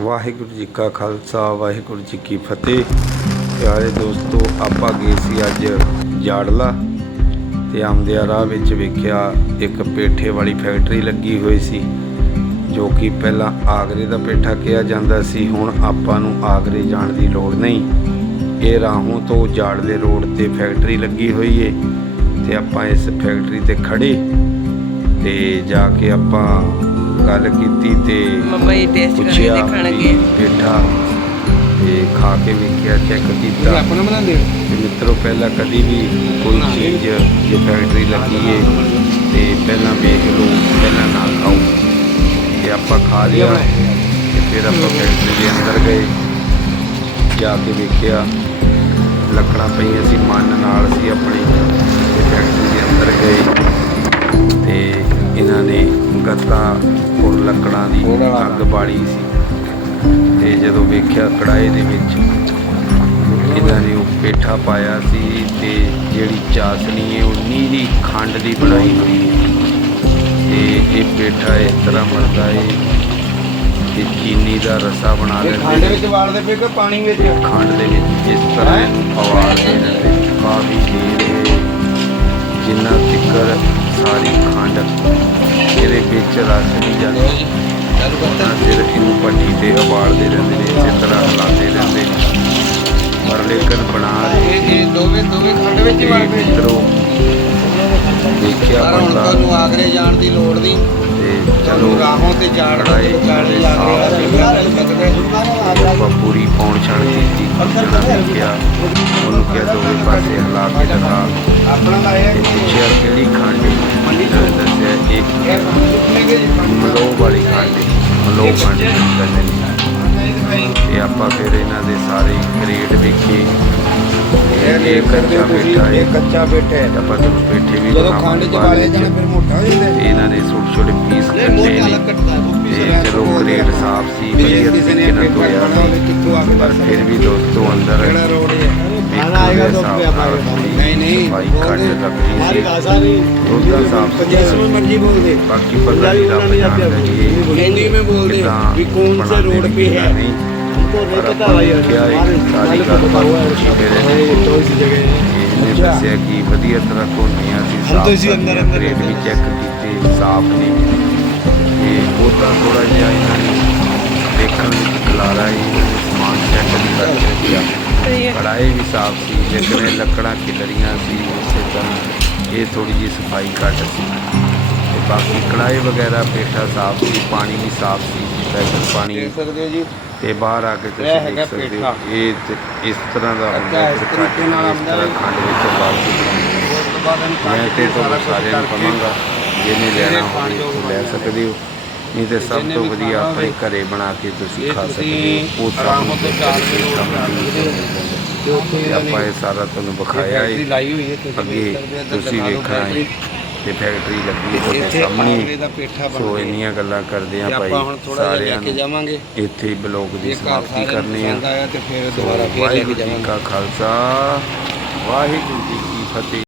ਵਾਹਿਗੁਰੂ ਜੀ ਕਾ ਖਾਲਸਾ, ਵਾਹਿਗੁਰੂ ਜੀ ਕੀ ਫਤਿਹ। ਪਿਆਰੇ ਦੋਸਤੋ, ਆਪਾਂ ਗਏ ਸੀ ਅੱਜ ਜਾੜਲਾ ਤੇ ਆਉਂਦਿਆਂ ਰਾਹ ਵਿੱਚ ਵੇਖਿਆ ਇੱਕ ਪੇਠੇ ਵਾਲੀ ਫੈਕਟਰੀ ਲੱਗੀ ਹੋਈ ਸੀ, ਜੋ ਕਿ ਪਹਿਲਾਂ ਆਗਰੇ ਦਾ ਪੇਠਾ ਕਿਹਾ ਜਾਂਦਾ ਸੀ, ਹੁਣ ਆਪਾਂ ਨੂੰ ਆਗਰੇ ਜਾਣ ਦੀ ਲੋੜ ਨਹੀਂ। ਇਹ ਰਾਹੋਂ ਤੋਂ ਜਾੜਲੇ ਰੋਡ ਤੇ ਫੈਕਟਰੀ ਲੱਗੀ ਹੋਈ ਏ ਤੇ ਆਪਾਂ ਇਸ ਫੈਕਟਰੀ ਤੇ ਖੜੇ ਤੇ ਜਾ ਕੇ ਆਪਾਂ ਗੱਲ ਕੀਤੀ ਤੇ ਮੰਮਾ ਇਹ ਟੇਸਟ ਕਰਕੇ ਪੁੱਛਿਆ ਦੇਖਣ ਵੀ ਲੱਗੇ ਪੇਠਾ ਤੇ ਖਾ ਕੇ ਵੇਖਿਆ ਚੈੱਕ ਕੀਤਾ। ਆਪਣਾ ਬਣਾਉਂਦੇ ਹੋ? ਤੇ ਮਿੱਤਰੋ ਪਹਿਲਾਂ ਕਦੀ ਵੀ ਕੋਈ ਚੀਜ਼ ਜੇ ਫੈਕਟਰੀ ਲੱਗੀ ਏ ਤੇ ਪਹਿਲਾਂ ਵੇਖ ਲਓ ਪਹਿਲਾਂ ਨਾ ਖਾਓ। ਤੇ ਆਪਾਂ ਖਾ ਲਿਆ ਤੇ ਫਿਰ ਆਪਾਂ ਫੈਕਟਰੀ ਦੇ ਅੰਦਰ ਗਏ। ਜਾ ਕੇ ਵੇਖਿਆ ਲੱਕੜਾਂ ਪਈਆਂ ਸੀ ਮਨ ਨਾਲ ਸੀ ਆਪਣੀ। ਤੇ ਫੈਕਟਰੀ ਦੇ ਅੰਦਰ ਗਏ। ਤੇ ਇਹਨਾਂ ਨੇ ਗੱਤਾ ਔਰ ਲੱਕੜਾਂ ਦੀ ਅੱਗ ਬਾਲੀ ਸੀ। ਤੇ ਜਦੋਂ ਵੇਖਿਆ ਕੜਾਏ ਦੇ ਵਿੱਚ ਇਹਨਾਂ ਨੇ ਉਹ ਪੇਠਾ ਪਾਇਆ ਸੀ ਤੇ ਜਿਹੜੀ ਚਾਸਣੀ ਹੈ ਉਹ ਨੀਲੀ ਖੰਡ ਦੀ ਬਣਾਈ ਹੋਈ ਹੈ। ਤੇ ਇਹ ਪੇਠਾ ਇਸ ਤਰ੍ਹਾਂ ਬਣਦਾ ਹੈ ਕਿ ਚੀਨੀ ਦਾ ਰਸਾ ਬਣਾ ਲੈਂਦੇ ਖੰਡ ਨੇ। ਵਿੱਚ ਵਾਲਦੇ ਪਏ ਕਿ ਪਾਣੀ ਵਿੱਚ? ਖੰਡ ਦੇ ਵਿੱਚ ਇਸ ਤਰ੍ਹਾਂ ਉਬਾਲਦੇ ਰਹਿੰਦੇ ਕਾਫੀ ਦੇਰ ਜਿੰਨਾ ਤਿੱਕਰ ਸਾਰੀ ਖੰਡ ਇਹਦੇ ਵਿੱਚ ਰਸ ਨਹੀਂ ਜਾਂਦਾ। ਫਿਰ ਇਹਨੂੰ ਭੱਠੀ ਤੇ ਉਬਾਲਦੇ ਰਹਿੰਦੇ ਨੇ ਇਸੇ ਤਰ੍ਹਾਂ ਹਿਲਾਉਂਦੇ ਰਹਿੰਦੇ ਨੇ। ਪਰ ਲੇਕਿਨ ਬਣਾ ਰਹੇ ਇਹ ਦੋਵੇਂ ਦੋਵੇਂ ਖੰਡ ਵਿੱਚ ਹੀ ਜੀ ਮਿੱਤਰੋ ਦੇਖਿਆ ਪਰ ਹੁਣ ਬੰਦਾ। ਤੁਹਾਨੂੰ ਆਗਰੇ ਜਾਣ ਦੀ ਲੋੜ ਨਹੀਂ। ਤੇ ਚਲੋ ਰਾਹੋਂ ਤੇ ਜਾਣ ਦਾ ਜਾਣ ਜਾ ਕੇ ਆਪਾਂ ਪੂਰੀ ਪੌਣ ਛਣ ਕੀਤੀ। ਜਿਹੜਾ ਵੇਖਿਆ ਉਹਨੂੰ ਕਿਹਾ ਦੋਵੇਂ ਪਾਸੇ ਹਿਲਾ ਕੇ ਦਿਖਾ। ਆਪਣਾ ਲਾਇਆ ਤੇ ਪੁੱਛਿਆ ਕਿਹੜੀ ਖੰਡ ਹੈ ਦੱਸਿਆ ਇਹ ਕੇ ਮਲੋ ਵਾਲੀ ਖੰਡ ਮਲੋ ਖੰਡ ਕਹਿੰਦੇ ਨੇ ਤੇ ਆਪਾਂ ਫਿਰ ਇਹਨਾਂ ਦੇ ਸਾਰੇ ਗ੍ਰੇਡ ਵੇਖੇ। ਇਹ ਕੱਚਾ ਬੇਟਾ ਹੈ। ਇਹ ਕੱਚਾ ਬੇਟਾ ਹੈ। ਆਪਾਂ ਤੋਂ ਬੇਟੇ ਵੀ ਜਦੋਂ ਖਾਣੇ ਚ ਵਾਲੇ ਜਾਣਾ ਫਿਰ ਮੋਟਾ ਹੋ ਜਾਂਦਾ ਇਹਨਾਂ ਨੇ ਛੋਟੇ ਛੋਟੇ ਪੀਸ ਕੱਟੇ ਨੇ ਤੇ ਚਲੋ ਗ੍ਰੇਡ ਸਾਫ਼ ਸੀ ਵਧੀਆ ਤਰੀਕੇ ਨਾਲ ਧੋਇਆ। ਸੀ ਪਰ ਫਿਰ ਵੀ ਦੋਸਤੋ ਅੰਦਰ ਕਿਹੜਾ ਰੋਡ ਹੈ? ਖਾਣਾ ਆਏਗਾ ਤਾਂ ਆਪੇ ਆਪਾਂ ਨਹੀਂ ਨਹੀਂ ਭਾਈ ਕੱਟ ਤੱਕ ਨਹੀਂ। ਹਰ ਗਾਜ਼ਾ ਨਹੀਂ ਰੋਜ਼ਾ ਸਾਫ਼ ਜਿਸ ਨੂੰ ਮਰਜ਼ੀ ਬੋਲਦੇ। ਬਾਕੀ ਪਤਾ ਨਹੀਂ ਰੱਬ ਜਾਣਦਾ ਜੀ ਹਿੰਦੀ ਵਿੱਚ ਬੋਲਦੇ ਵੀ ਕੌਣ ਸੇ ਰੋਡ पे है हमको नहीं पता भाई, क्या हमारे सारी मालिक बात का हुआ है पूछी मेरे ने। तो इसी जगह है ਇਹਨੇ ਦੱਸਿਆ ਕਿ ਵਧੀਆ ਤਰ੍ਹਾਂ ਧੋਣੀਆਂ ਸੀ हम तो इसी अंदर अंदर ਗ੍ਰੇਡ ਵੀ रहते ਚੈੱਕ ਕੀਤੇ ਸਾਫ ਨੇ ਤੇ ਉਹਦਾ ਥੋੜਾ ਜਿਹਾ ਇਹਨਾਂ ਨੇ ਦੇਖਣ ਵਿੱਚ ਖਲਾਰਾ ਹੀ ਸਮਾਨ ਚੈੱਕ ਨਹੀਂ ਕਰਕੇ ਰੱਖਿਆ ਕੜਾਏ ਵੀ ਸਾਫ ਸੀ ਲੇਕਿਨ ਇਹ ਲੱਕੜਾਂ ਖਿਲਰੀਆਂ ਸੀ ਉਸੇ ਤਰ੍ਹਾਂ ਇਹ ਥੋੜੀ ਜਿਹੀ ਸਫਾਈ ਘੱਟ ਸੀ ਤੇ ਬਾਕੀ ਕੜਾਈ ਵਗੈਰਾ ਪੇਠਾ ਸਾਫ਼ ਸੀ ਪਾਣੀ ਵੀ ਸਾਫ਼ ਸੀ ਸਪੈਸ਼ਲ ਪਾਣੀ। ਦੇਖ ਸਕਦੇ ਹੋ ਜੀ। ਤੇ ਬਾਹਰ ਆ ਕੇ ਤੁਸੀਂ ਦੇਖ ਸਕਦੇ ਹੋ। ਇਹ ਇਸ ਤਰ੍ਹਾਂ ਦਾ ਹੁੰਦਾ ਹੈ ਇਸ ਤਰੀਕੇ ਨਾਲ ਆਉਂਦਾ ਹੈ। ਖੰਡ ਵਿੱਚੋਂ ਬਾਹਰ ਮੈਂ ਤੇ ਤੁਹਾਨੂੰ ਸਾਰਿਆਂ ਨੂੰ ਕਹਾਂਗਾ ਜਿਹਨੇ ਲੈਣਾ ਹੋਵੇ ਲੈ ਸਕਦੇ ਹੋ। ਨਹੀਂ ਤੇ ਸਭ ਤੋਂ ਵਧੀਆ ਆਪਣੇ ਘਰੇ ਬਣਾ ਕੇ ਤੁਸੀਂ ਖਾ ਸਕਦੇ ਹੋ। ਉਹ ਆਰਾਮ ਤੋਂ ਚਾਰ ਕਿਲੋ ਬਣਾ ਸਕਦੇ ਹੋ। ਤੇ ਆਪਾਂ ਇਹ ਸਾਰਾ ਤੁਹਾਨੂੰ ਵਿਖਾਇਆ ਹੈ। ਅੱਗੇ ਤੁਸੀਂ ਵੇਖਣਾ ਹੈ। ਤੇ ਫੈਕਟਰੀ ਲੱਗੀ ਹੈ ਇੱਥੇ ਸਾਹਮਣੇ। ਦਾ ਪੇਠਾ ਸੋ ਬਣਦਾ ਇੰਨੀਆਂ ਗੱਲਾਂ ਕਰਦੇ ਆ ਤੇ ਭਾਈ ਆਪਾਂ ਹੁਣ ਥੋੜਾ ਜਿਹਾ ਲੈ ਕੇ ਨੂੰ। ਜਾਵਾਂਗੇ। ਇੱਥੇ ਹੀ ਬਲੌਗ ਦੀ ਜੇ ਘਰ ਸਮਾਪਤੀ ਸਾਰਿਆਂ ਨੂੰ ਕਰਨੀ ਆ। ਪਸੰਦ ਆਇਆ ਤੇ ਫਿਰ ਸੋ ਦੁਬਾਰਾ ਫੇਰ ਲੈ ਵਾਹਿਗੁਰੂ ਕੇ ਜੀ ਜਾਵਾਂਗੇ। ਕਾ ਖਾਲਸਾ ਵਾਹਿਗੁਰੂ ਜੀ ਕੀ ਫਤਿਹ।